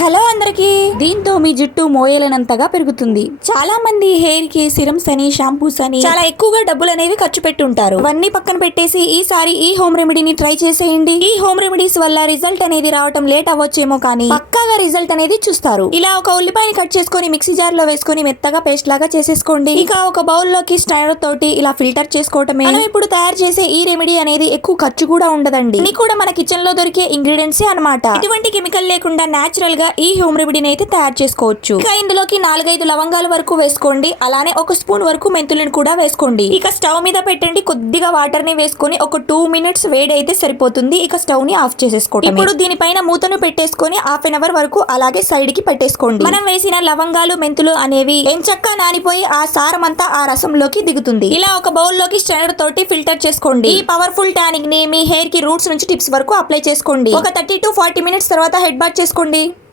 Hello అందరికి. దీంతో మీ జుట్టు మోయలేనంతగా పెరుగుతుంది. చాలా మంది హెయిర్ కి సిరమ్స్ అని, షాంపూస్ అని చాలా ఎక్కువగా డబ్బులు అనేవి ఖర్చు పెట్టి ఉంటారు. అవన్నీ పక్కన పెట్టేసి ఈసారి ఈ హోమ్ రెమెడీని ట్రై చేసేయండి. ఈ హోమ్ రెమెడీస్ వల్ల రిజల్ట్ అనేది రావటం లేట్ అవ్వచ్చేమో కానీ పక్కాగా రిజల్ట్ అనేది చూస్తారు. ఇలా ఒక ఉల్లిపాయని కట్ చేసుకొని మిక్సీ జార్ లో వేసుకొని మెత్తగా పేస్ట్ లాగా చేసేసుకోండి. ఇక ఒక బౌల్ లోకి స్ట్రైనర్ తోటి ఇలా ఫిల్టర్ చేసుకోవటమే. మనం ఇప్పుడు తయారు చేసే ఈ రెమెడీ అనేది ఎక్కువ ఖర్చు కూడా ఉండదండి. ఇది కూడా మన కిచెన్ లో దొరికే ఇంగ్రీడియంట్స్ అన్నమాట. ఎటువంటి కెమికల్ లేకుండా నేచురల్ గా ఈ హోమ్ రెమెడీని అయితే తయారు చేసుకోవచ్చు. ఇక ఇందులోకి 4-5 లవంగాల వరకు వేసుకోండి. అలానే 1 స్పూన్ వరకు మెంతులను కూడా వేసుకోండి. ఇక స్టవ్ మీద పెట్టండి. కొద్దిగా వాటర్ ని వేసుకొని ఒక 2 మినిట్స్ వేడి అయితే సరిపోతుంది. ఇక స్టవ్ ని ఆఫ్ చేసేసుకోండి. ఇప్పుడు దీనిపైన మూతను పెట్టేసుకొని హాఫ్ అన్ అవర్ వరకు అలాగే సైడ్ కి పెట్టేసుకోండి. మనం వేసిన లవంగాలు, మెంతులు అనేవి ఎంచక్కా నానిపోయి ఆ సారం అంతా ఆ రసంలోకి దిగుతుంది. ఇలా ఒక బౌల్ లోకి స్ట్రైనర్ తోటి ఫిల్టర్ చేసుకోండి. ఈ పవర్ఫుల్ టానిక్ ని మీ హెయిర్ కి రూట్స్ నుంచి టిప్స్ వరకు అప్లై చేసుకోండి. ఒక 30 to 40 మినిట్స్ తర్వాత హెడ్ బాత్ చేసుకోండి.